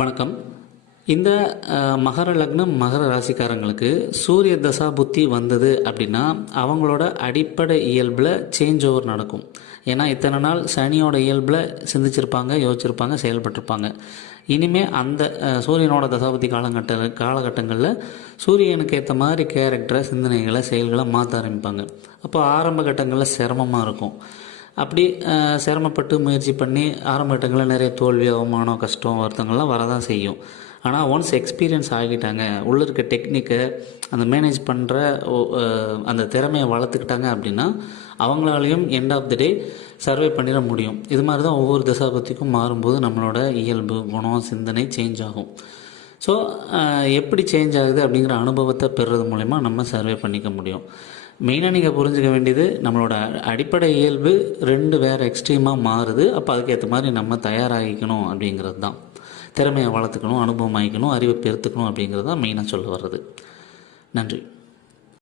வணக்கம். இந்த மகர லக்னம் மகர ராசிக்காரங்களுக்கு சூரிய தசா புத்தி வந்தது அப்படின்னா அவங்களோட அடிப்படை இயல்பில் சேஞ்ச் ஓவர் நடக்கும். ஏன்னா இத்தனை நாள் சனியோட இயல்பில் சிந்திச்சிருப்பாங்க, யோசிச்சிருப்பாங்க, செயல்பட்டிருப்பாங்க. இனிமேல் அந்த சூரியனோட தசாபுத்தி காலகட்டங்களில் சூரியனுக்கு ஏற்ற மாதிரி கேரக்டரை, சிந்தனைகளை, செயல்களை மாற்ற ஆரம்பிப்பாங்க. அப்போ ஆரம்ப கட்டங்களில் சிரமமாக இருக்கும். அப்படி சிரமப்பட்டு முயற்சி பண்ணி ஆரம்ப கட்டங்களில் நிறைய தோல்வி, அவமானம், கஷ்டம், வருத்தங்கள்லாம் வரதான் செய்யும். ஆனால் ஒன்ஸ் எக்ஸ்பீரியன்ஸ் ஆகிட்டாங்க, உள்ளே இருக்க டெக்னிக்கை அந்த மேனேஜ் பண்ணுற அந்த திறமையை வளர்த்துக்கிட்டாங்க அப்படின்னா அவங்களாலையும் end of the day survey பண்ணிட முடியும். இது மாதிரி தான் ஒவ்வொரு தசாபத்திக்கும் மாறும்போது நம்மளோட இயல்பு, குணம், சிந்தனை சேஞ்ச் ஆகும். ஸோ எப்படி சேஞ்ச் ஆகுது அப்படிங்கிற அனுபவத்தை பெறுறது மூலிமா நம்ம சர்வே பண்ணிக்க முடியும். மெயினாக நீங்கள் புரிஞ்சுக்க வேண்டியது, நம்மளோட அடிப்படை இயல்பு ரெண்டு வேறு எக்ஸ்ட்ரீமாக மாறுது. அப்போ அதுக்கேற்ற மாதிரி நம்ம தயாராகிக்கணும் அப்படிங்கிறது தான். திறமையை வளர்த்துக்கணும், அனுபவம் ஆகிக்கணும், அறிவை பெருத்துக்கணும் அப்படிங்கிறது தான் மெயினாக சொல்ல வர்றது. நன்றி.